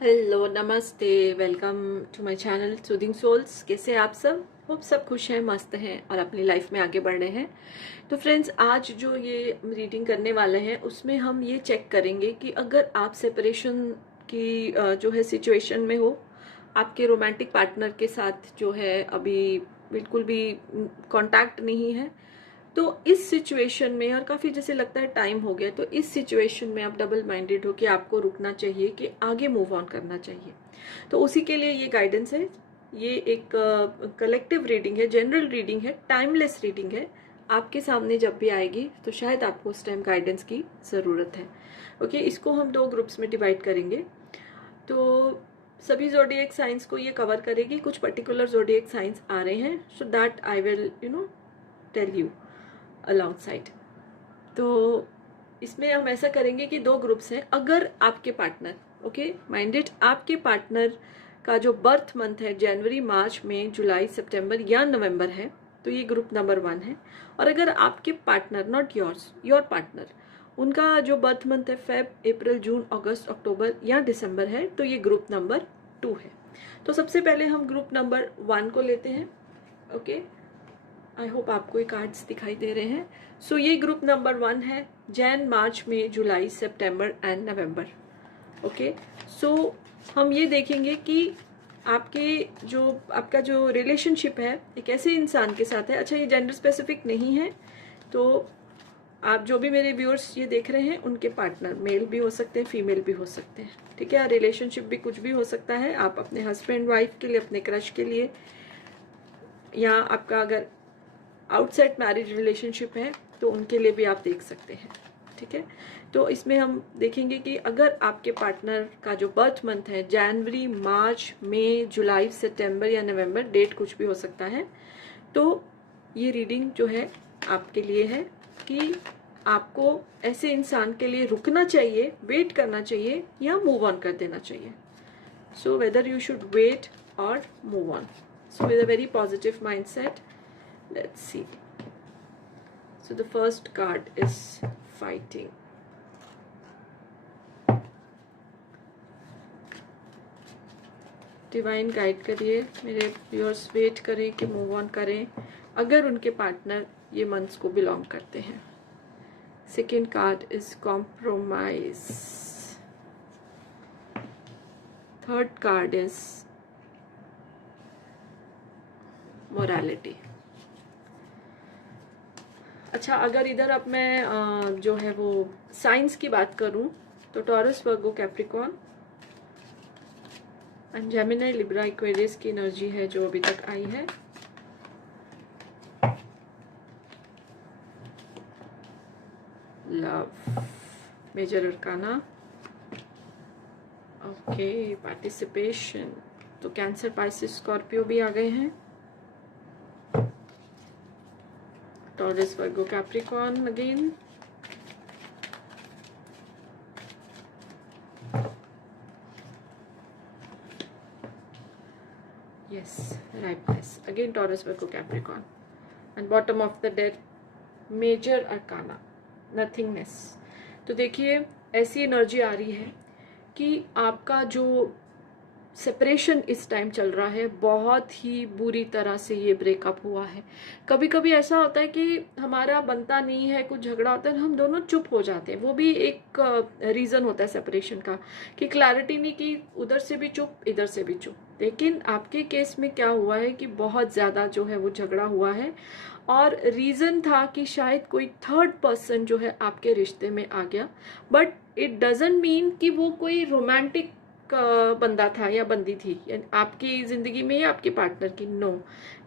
Hello, नमस्ते, welcome to my channel soothing souls. कैसे हैं आप सब? होप सब खुश हैं, मस्त हैं और अपनी लाइफ में आगे बढ़ रहे हैं। तो फ्रेंड्स, आज जो ये रीडिंग करने वाले हैं उसमें हम ये चेक करेंगे कि अगर आप सेपरेशन की जो है सिचुएशन में हो, आपके रोमांटिक पार्टनर के साथ जो है अभी बिल्कुल भी कांटेक्ट नहीं है, तो इस सिचुएशन में, और काफी जैसे लगता है टाइम हो गया, तो इस सिचुएशन में आप डबल माइंडेड हो कि आपको रुकना चाहिए कि आगे मूव ऑन करना चाहिए। तो उसी के लिए ये गाइडेंस है। ये एक कलेक्टिव रीडिंग है, जनरल रीडिंग है, टाइमलेस रीडिंग है। आपके सामने जब भी आएगी तो शायद आपको उस टाइम गाइडेंस की जरूरत है। ओके, इसको हम 2 ग्रुप्स में डिवाइड करेंगे। तो सभी ज़ोडिएक साइंस को ये कवर करेगी। कुछ पर्टिकुलर ज़ोडिएक साइंस आ रहे हैं, so that I will tell you alongside. तो इसमें हम ऐसा करेंगे कि 2 ग्रुप्स हैं। अगर आपके पार्टनर, ओके माइंडेड, आपके पार्टनर का जो बर्थ मंथ है जनवरी, मार्च, मई, जुलाई, सितंबर या नवंबर है, तो ये ग्रुप नंबर 1 है। और अगर आपके partner, not yours, your partner, उनका जो बर्थ मंथ है फेब, अप्रैल, जून, अगस्त, अक्टूबर या दिसंबर है, तो ये ग्रुप नंबर 2 है। तो सबसे पहले हम ग्रुप नंबर 1 को लेते हैं। ओके, आई होप आपको ये कार्ड्स दिखाई दे रहे हैं। सो ये ग्रुप नंबर 1 है, जैन, मार्च, मई, जुलाई, सितंबर एंड नवंबर। ओके, सो हम ये देखेंगे कि आपका जो रिलेशनशिप है एक ऐसे इंसान के साथ है। अच्छा, ये जेंडर स्पेसिफिक नहीं है, तो आप जो भी मेरे व्यूअर्स ये देख रहे हैं उनके पार्टनर मेल भी हो सकते हैं, फीमेल भी हो सकते हैं। ठीक है, रिलेशनशिप भी कुछ भी हो सकता है। आप अपने हस्बैंड वाइफ के लिए, अपने क्रश के लिए, या आपका अगर आउटसाइड मैरिज रिलेशनशिप है तो उनके लिए भी आप देख सकते हैं। ठीक है, तो इसमें हम देखेंगे कि अगर आपके पार्टनर का जो बर्थ मंथ है जनवरी, मार्च, मई, जुलाई, सितंबर या नवंबर, डेट कुछ भी हो सकता है, तो ये रीडिंग जो है आपके लिए है कि आपको ऐसे इंसान के लिए रुकना चाहिए, वेट करना चाहिए या मूव ऑन कर देना चाहिए। So whether you should wait और move on. So with a very positive mindset, let's see. So the first card is fighting. Divine guide करिए, मेरे व्यूअर्स वेट करें कि मूव ऑन करें अगर उनके पार्टनर ये मंथ्स को बिलोंग करते हैं। Second card is compromise. Third card is morality. अच्छा, अगर इधर अब मैं जो है वो साइंस की बात करूं तो Taurus, Virgo, Capricorn and Gemini, Libra, Aquarius की एनर्जी है जो अभी तक आई है। Love, major arcana. Okay, participation, तो कैंसर, पाइसिस, स्कॉर्पियो भी आ गए हैं। Taurus, Virgo, Capricorn again. yes, ripeness again, Taurus, Virgo, Capricorn, and bottom of the deck, major arcana, nothingness। तो देखिए, ऐसी एनर्जी आ रही है कि आपका जो सेपरेशन इस टाइम चल रहा है, बहुत ही बुरी तरह से ये ब्रेकअप हुआ है। कभी कभी ऐसा होता है कि हमारा बनता नहीं है, कुछ झगड़ा होता है, हम दोनों चुप हो जाते हैं। वो भी एक रीज़न होता है सेपरेशन का, कि क्लैरिटी नहीं, कि उधर से भी चुप, इधर से भी चुप। लेकिन आपके केस में क्या हुआ है कि बहुत ज़्यादा जो है वो झगड़ा हुआ है, और रीज़न था कि शायद कोई थर्ड पर्सन जो है आपके रिश्ते में आ गया। बट इट डजेंट मीन कि वो कोई रोमांटिक बंदा था या बंदी थी आपकी जिंदगी में या आपके पार्टनर की। नो,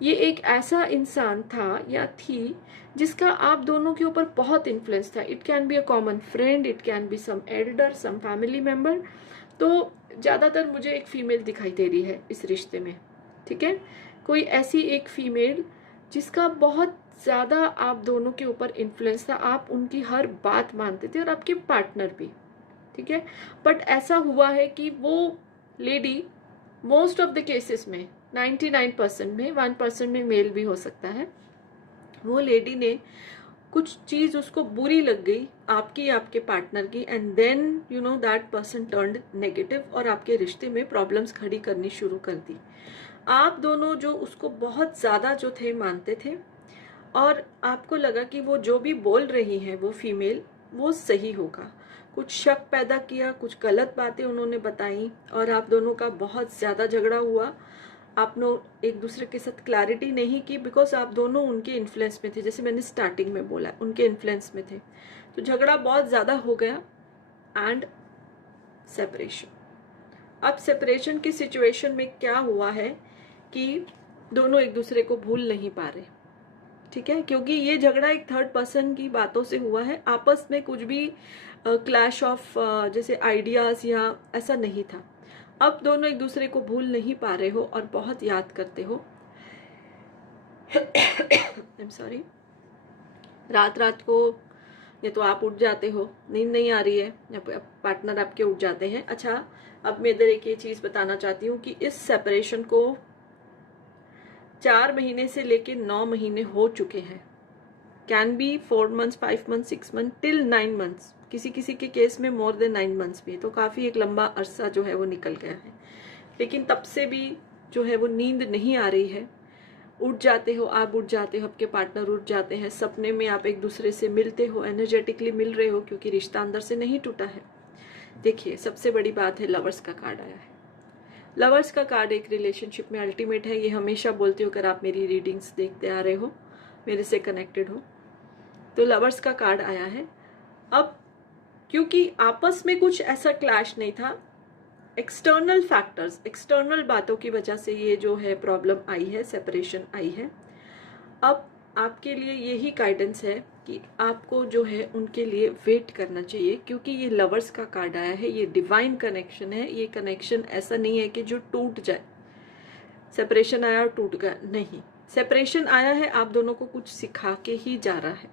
ये एक ऐसा इंसान था या थी जिसका आप दोनों के ऊपर बहुत इन्फ्लुएंस था। It can be a common friend, it can be some elder, some family member. तो ज्यादातर मुझे एक फीमेल दिखाई दे रही है इस रिश्ते में। ठीक है, कोई ऐसी एक फीमेल जिसका बहुत ज्यादा आप दोनों के ऊपर इन्फ्लुएंस था, आप उनकी हर बात मानते थे, और आपके पार्टनर भी। ठीक है, बट ऐसा हुआ है कि वो lady, most of the cases में 99% में, 1% में मेल भी हो सकता है, वो लेडी ने कुछ चीज उसको बुरी लग गई आपकी, आपके पार्टनर की, and then you know that person turned negative और आपके रिश्ते में प्रॉब्लम्स खड़ी करनी शुरू कर दी। आप दोनों जो उसको बहुत ज्यादा जो थे मानते थे, और आपको लगा कि वो जो भी बोल रही है वो फीमेल वो सही होगा। कुछ शक पैदा किया, कुछ गलत बातें उन्होंने बताई और आप दोनों का बहुत ज्यादा झगड़ा हुआ। आपने एक दूसरे के साथ क्लैरिटी नहीं की बिकॉज आप दोनों उनके इन्फ्लुएंस में थे, जैसे मैंने स्टार्टिंग में बोला उनके इन्फ्लुएंस में थे। तो झगड़ा बहुत ज्यादा हो गया एंड सेपरेशन। अब सेपरेशन की सिचुएशन में क्या हुआ है कि दोनों एक दूसरे को भूल नहीं पा रहे, ठीक है, क्योंकि ये झगड़ा एक थर्ड पर्सन की बातों से हुआ है। आपस में कुछ भी क्लैश ऑफ जैसे आइडियाज या ऐसा नहीं था। अब दोनों एक दूसरे को भूल नहीं पा रहे हो और बहुत याद करते हो। I am sorry. रात रात को या तो आप उठ जाते हो, नींद नहीं आ रही है, या पार्टनर आपके उठ जाते हैं। अच्छा, अब मैं इधर एक ये चीज बताना चाहती हूँ कि इस सेपरेशन को 4 महीने से लेके 9 महीने हो चुके हैं। Can be 4 months, 5 months, 6 months, till 9 months। किसी किसी के केस में मोर देन 9 months भी है, तो काफी एक लंबा अरसा जो है वो निकल गया है। लेकिन तब से भी जो है वो नींद नहीं आ रही है। उठ जाते हो, आप उठ जाते हो, आपके पार्टनर उठ जाते हैं, सपने में आप एक दूसरे से मिलते हो, एनर्जेटिकली मिल रहे हो क्योंकि रिश्ता अंदर से नहीं टूटा है। देखिए, सबसे बड़ी बात है लवर्स का कार्ड आया है। लवर्स का कार्ड एक रिलेशनशिप में अल्टीमेट है। ये हमेशा बोलती हूँ, अगर आप मेरी रीडिंग्स देखते आ रहे हो, मेरे से कनेक्टेड हो, तो लवर्स का कार्ड आया है। अब क्योंकि आपस में कुछ ऐसा क्लैश नहीं था, एक्सटर्नल फैक्टर्स, एक्सटर्नल बातों की वजह से ये जो है प्रॉब्लम आई है, सेपरेशन आई है। अब आपके लिए यही गाइडेंस है कि आपको जो है उनके लिए वेट करना चाहिए, क्योंकि ये लवर्स का कार्ड आया है, ये डिवाइन कनेक्शन है। ये कनेक्शन ऐसा नहीं है कि जो टूट जाए। सेपरेशन आया और टूट गया, नहीं। सेपरेशन आया है, आप दोनों को कुछ सिखा के ही जा रहा है,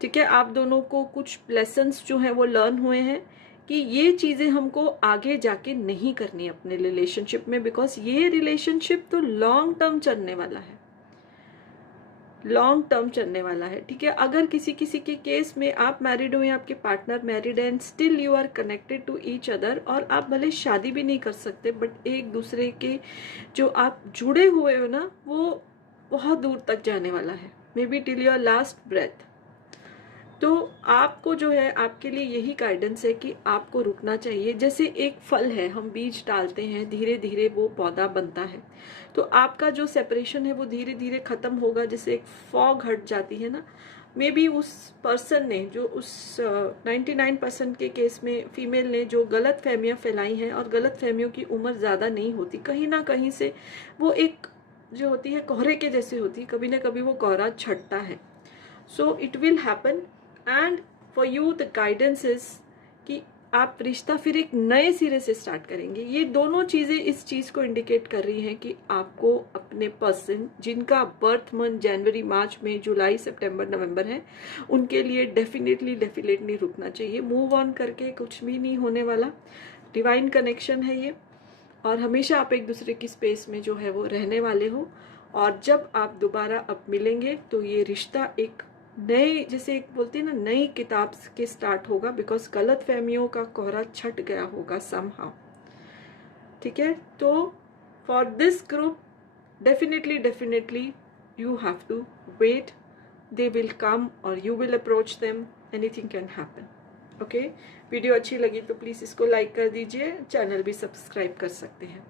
ठीक है। आप दोनों को कुछ लेसन्स जो है वो लर्न हुए हैं कि ये चीजें हमको आगे जाके नहीं करनी अपने रिलेशनशिप में, बिकॉज ये रिलेशनशिप तो लॉन्ग टर्म चलने वाला है, लॉन्ग टर्म चलने वाला है, ठीक है। अगर किसी किसी के केस में आप मैरिड हो या आपके पार्टनर मैरिड है and still you are connected to each other, और आप भले शादी भी नहीं कर सकते, बट एक दूसरे के जो आप जुड़े हुए हो ना, वो बहुत दूर तक जाने वाला है, maybe till your last breath. तो आपको जो है, आपके लिए यही गाइडेंस है कि आपको रुकना चाहिए। जैसे एक फल है, हम बीज डालते हैं, धीरे धीरे वो पौधा बनता है। तो आपका जो सेपरेशन है वो धीरे धीरे खत्म होगा, जैसे एक फॉग हट जाती है ना। मे बी उस पर्सन ने, जो उस 99% के केस में फीमेल ने जो गलत फहमियाँ फैलाई हैं, और गलत फहमियों की उम्र ज़्यादा नहीं होती, कहीं ना कहीं से वो एक जो होती है कोहरे के जैसे होती है, कभी ना कभी वो कोहरा छटता है। So it will happen, and for you the guidance is कि आप रिश्ता फिर एक नए सिरे से स्टार्ट करेंगे। ये दोनों चीजें इस चीज को इंडिकेट कर रही हैं कि आपको अपने पर्सन जिनका बर्थ मंथ जनवरी, मार्च, मई, जुलाई, सितंबर, नवंबर है, उनके लिए डेफिनेटली रुकना चाहिए। मूव ऑन करके कुछ भी नहीं होने वाला। डिवाइन कनेक्शन है ये, और हमेशा आप एक दूसरे की स्पेस में जो है वो रहने वाले हो। और जब आप दोबारा अब मिलेंगे तो ये रिश्ता एक नए, जैसे एक बोलते हैं ना, नई किताब के स्टार्ट होगा, बिकॉज गलत फहमियों का कोहरा छट गया होगा समहाउ, ठीक है। तो for this group definitely you have to wait, they will come और you will approach them, anything can happen, okay. Video अच्छी लगी तो प्लीज इसको लाइक कर दीजिए, चैनल भी सब्सक्राइब कर सकते हैं।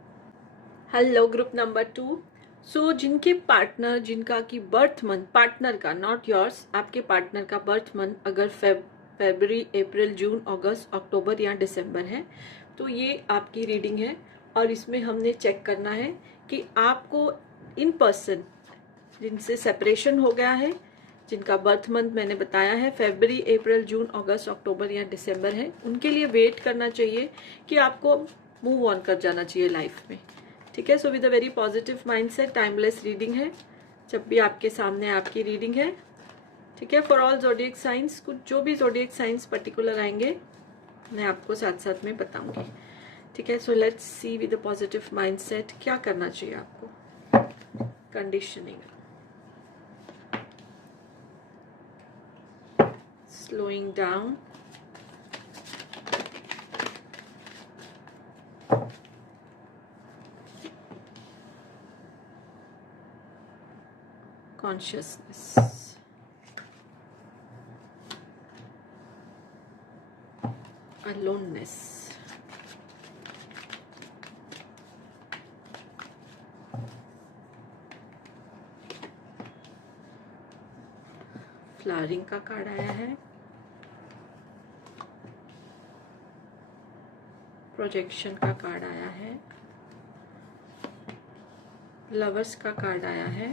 Hello group number 2। सो जिनके पार्टनर, जिनका की बर्थ मंथ, पार्टनर का, नॉट योर्स, आपके पार्टनर का बर्थ मंथ अगर फरवरी, अप्रैल, जून, अगस्त, अक्टूबर या दिसंबर है, तो ये आपकी रीडिंग है। और इसमें हमने चेक करना है कि आपको इन पर्सन जिनसे सेपरेशन हो गया है, जिनका बर्थ मंथ मैंने बताया है फरवरी, अप्रैल, जून, अगस्त, अक्टूबर या दिसंबर है, उनके लिए वेट करना चाहिए कि आपको मूव ऑन कर जाना चाहिए लाइफ में, ठीक है। सो with a very positive mindset, timeless reading है, जब भी आपके सामने आपकी रीडिंग है, ठीक है। फॉर ऑल ज़ोडिएक साइंस, कुछ जो भी ज़ोडिएक साइंस पर्टिकुलर आएंगे मैं आपको साथ साथ में बताऊंगी, ठीक है। So let's see with a positive mindset क्या करना चाहिए आपको। Conditioning, slowing down. Consciousness. Aloneness. Flowering का कार्ड आया है, प्रोजेक्शन का कार्ड आया है, लवर्स का कार्ड आया है,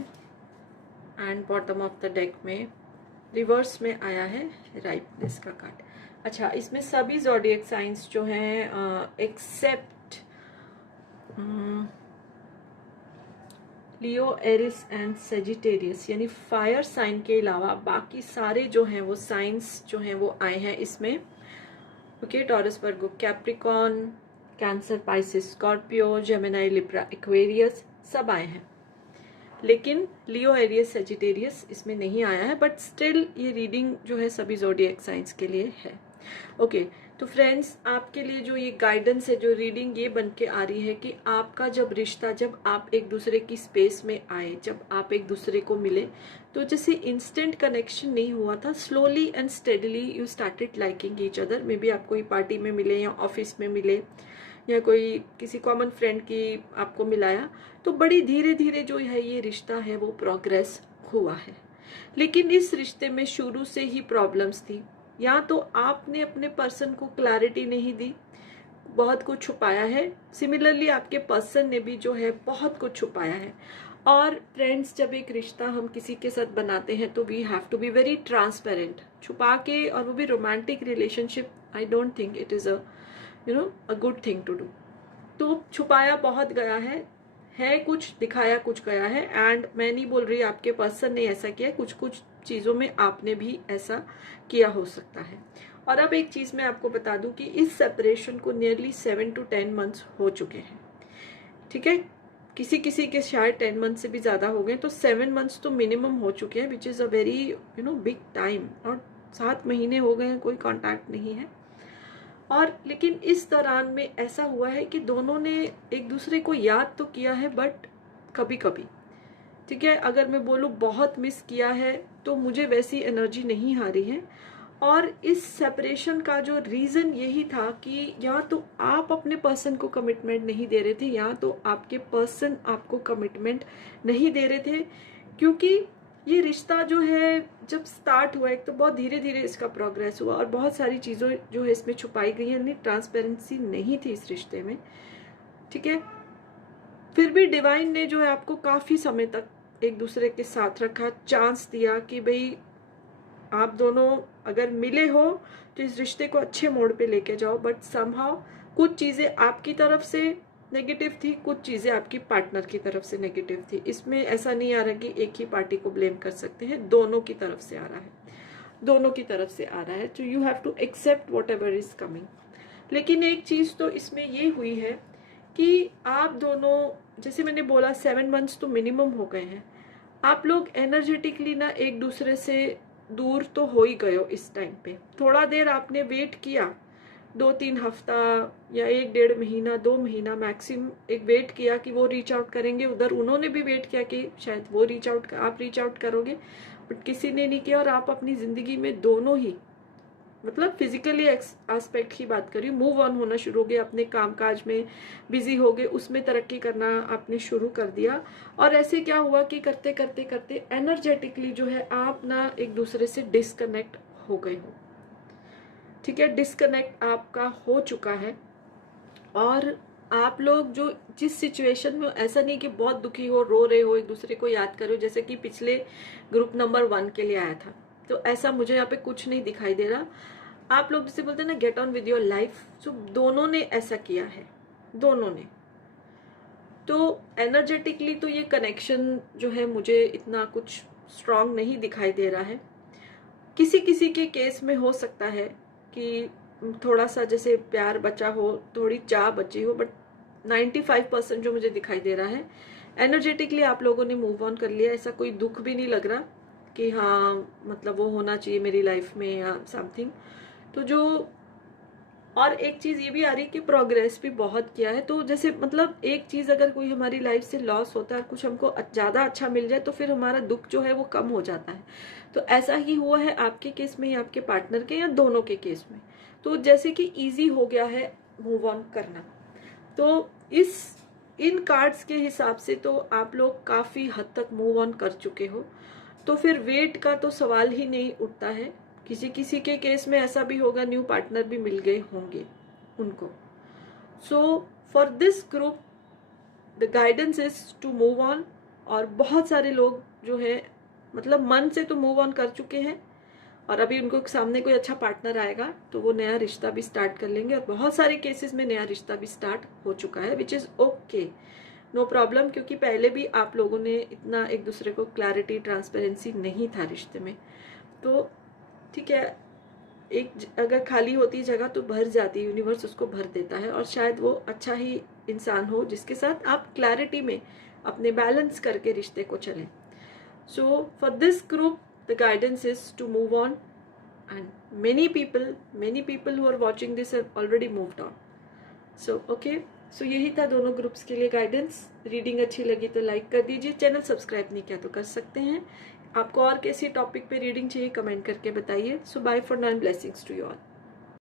and bottom of the deck में रिवर्स में आया है राइपनेस का कार्ड। अच्छा, इसमें सभी ज़ोडिएक साइंस जो हैं except Leo, Aries and Sagittarius, यानी फायर साइन के अलावा बाकी सारे जो हैं वो साइंस जो हैं वो आए हैं इसमें। Okay, Taurus, Virgo, Capricorn, Cancer, Pisces, Scorpio, Gemini, Libra, Aquarius सब आए हैं, लेकिन लियो, एरियस, सेजिटेरियस इसमें नहीं आया है। बट स्टिल ये रीडिंग जो है सभी ज़ोडिएक साइंस के लिए है। ओके, तो फ्रेंड्स आपके लिए जो ये गाइडेंस है, जो रीडिंग ये बन के आ रही है कि आपका जब रिश्ता, जब आप एक दूसरे की स्पेस में आए, जब आप एक दूसरे को मिले, तो जैसे इंस्टेंट कनेक्शन नहीं हुआ था, slowly and steadily you started liking each other. May be आप कोई पार्टी में मिले या ऑफिस में मिले या कोई किसी कॉमन फ्रेंड की आपको मिलाया, तो बड़ी धीरे धीरे जो है ये रिश्ता है वो प्रोग्रेस हुआ है। लेकिन इस रिश्ते में शुरू से ही प्रॉब्लम्स थी, या तो आपने अपने पर्सन को क्लैरिटी नहीं दी, बहुत कुछ छुपाया है, सिमिलरली आपके पर्सन ने भी जो है बहुत कुछ छुपाया है। और फ्रेंड्स, जब एक रिश्ता हम किसी के साथ बनाते हैं तो we have to be very transparent. छुपा के, और वो भी romantic relationship, I don't think it is a good thing to do. तो छुपाया बहुत गया है कुछ, दिखाया कुछ गया है। एंड मैं नहीं बोल रही आपके पर्सन ने ऐसा किया, कुछ कुछ चीज़ों में आपने भी ऐसा किया हो सकता है। और अब एक चीज़ मैं आपको बता दूं कि इस सेपरेशन को नियरली 7 to 10 मंथ्स हो चुके हैं। ठीक है, किसी किसी के शायद 10 मंथ से भी ज़्यादा हो गए, तो 7 मंथ्स तो मिनिमम हो चुके हैं, which is a very big time. और 7 महीने हो गए हैं, कोई कॉन्टैक्ट नहीं है। और लेकिन इस दौरान में ऐसा हुआ है कि दोनों ने एक दूसरे को याद तो किया है, बट कभी कभी, ठीक है, अगर मैं बोलूँ बहुत मिस किया है तो मुझे वैसी एनर्जी नहीं आ रही है। और इस सेपरेशन का जो रीज़न यही था कि या तो आप अपने पर्सन को कमिटमेंट नहीं दे रहे थे, या तो आपके पर्सन आपको कमिटमेंट नहीं दे रहे थे। क्योंकि ये रिश्ता जो है जब स्टार्ट हुआ, एक तो बहुत धीरे धीरे इसका प्रोग्रेस हुआ और बहुत सारी चीज़ों जो है इसमें छुपाई गई है, यानी ट्रांसपेरेंसी नहीं थी इस रिश्ते में। ठीक है, फिर भी डिवाइन ने जो है आपको काफ़ी समय तक एक दूसरे के साथ रखा, चांस दिया कि भाई आप दोनों अगर मिले हो तो इस रिश्ते को अच्छे मोड़ पे लेके जाओ। बट समहाउ कुछ चीज़ें आपकी तरफ से नेगेटिव थी, कुछ चीज़ें आपकी पार्टनर की तरफ से नेगेटिव थी। इसमें ऐसा नहीं आ रहा कि एक ही पार्टी को ब्लेम कर सकते हैं, दोनों की तरफ से आ रहा है, दोनों की तरफ से आ रहा है। तो you have to accept whatever is coming. लेकिन एक चीज़ तो इसमें ये हुई है कि आप दोनों, जैसे मैंने बोला 7 मंथ्स तो मिनिमम हो गए हैं, आप लोग एनर्जेटिकली ना एक दूसरे से दूर तो हो ही गए हो इस टाइम पे। थोड़ा देर आपने वेट किया, 2-3 हफ्ता या 1-1.5 महीना, 2 महीना मैक्सिमम एक वेट किया कि वो रीच आउट करेंगे। उधर उन्होंने भी वेट किया कि शायद वो आप रीच आउट करोगे, बट किसी ने नहीं किया। और आप अपनी ज़िंदगी में दोनों ही, मतलब फिजिकली एस्पेक्ट की बात करी, मूव ऑन होना शुरू हो गए, अपने कामकाज में बिजी हो गए, उसमें तरक्की करना आपने शुरू कर दिया। और ऐसे क्या हुआ कि करते करते करते एनर्जेटिकली जो है आप ना एक दूसरे से डिस्कनेक्ट हो गए हो। ठीक है, डिस्कनेक्ट आपका हो चुका है। और आप लोग जो जिस सिचुएशन में, ऐसा नहीं कि बहुत दुखी हो, रो रहे हो, एक दूसरे को याद करो, जैसे कि पिछले ग्रुप नंबर 1 के लिए आया था, तो ऐसा मुझे यहाँ पे कुछ नहीं दिखाई दे रहा। आप लोग जिसे बोलते हैं ना get on with your life, तो दोनों ने ऐसा किया है, दोनों ने। तो एनर्जेटिकली तो ये कनेक्शन जो है मुझे इतना कुछ स्ट्रांग नहीं दिखाई दे रहा है। किसी किसी के केस में हो सकता है कि थोड़ा सा जैसे प्यार बचा हो, थोड़ी चाह बची हो, बट 95% जो मुझे दिखाई दे रहा है एनर्जेटिकली आप लोगों ने मूव ऑन कर लिया। ऐसा कोई दुख भी नहीं लग रहा कि हाँ मतलब वो होना चाहिए मेरी लाइफ में या समथिंग। तो जो और एक चीज़ ये भी आ रही है कि प्रोग्रेस भी बहुत किया है। तो जैसे मतलब एक चीज़ अगर कोई हमारी लाइफ से लॉस होता है, कुछ हमको ज़्यादा अच्छा मिल जाए, तो फिर हमारा दुख जो है वो कम हो जाता है। तो ऐसा ही हुआ है आपके केस में या आपके पार्टनर के या दोनों के केस में। तो जैसे कि ईजी हो गया है मूव ऑन करना। तो इन कार्ड्स के हिसाब से तो आप लोग काफ़ी हद तक मूव ऑन कर चुके हो। तो फिर वेट का तो सवाल ही नहीं उठता है। किसी किसी के केस में ऐसा भी होगा, न्यू पार्टनर भी मिल गए होंगे उनको। So for this group the guidance is to move on. और बहुत सारे लोग जो है मतलब मन से तो मूव ऑन कर चुके हैं, और अभी उनको सामने कोई अच्छा पार्टनर आएगा तो वो नया रिश्ता भी स्टार्ट कर लेंगे। और बहुत सारे केसेस में नया रिश्ता भी स्टार्ट हो चुका है, which is okay, no problem. क्योंकि पहले भी आप लोगों ने इतना एक दूसरे को क्लैरिटी, ट्रांसपेरेंसी नहीं था रिश्ते में। तो ठीक है, एक अगर खाली होती जगह तो भर जाती, यूनिवर्स उसको भर देता है। और शायद वो अच्छा ही इंसान हो जिसके साथ आप क्लैरिटी में अपने बैलेंस करके रिश्ते को चलें। सो for this group the guidance is to move on, and many people who are watching this have already moved on. So okay, so यही था दोनों ग्रुप्स के लिए गाइडेंस। रीडिंग अच्छी लगी तो लाइक कर दीजिए, चैनल सब्सक्राइब नहीं किया तो कर सकते हैं। आपको और कैसी टॉपिक पे रीडिंग चाहिए कमेंट करके बताइए। So bye for now, blessings to you all.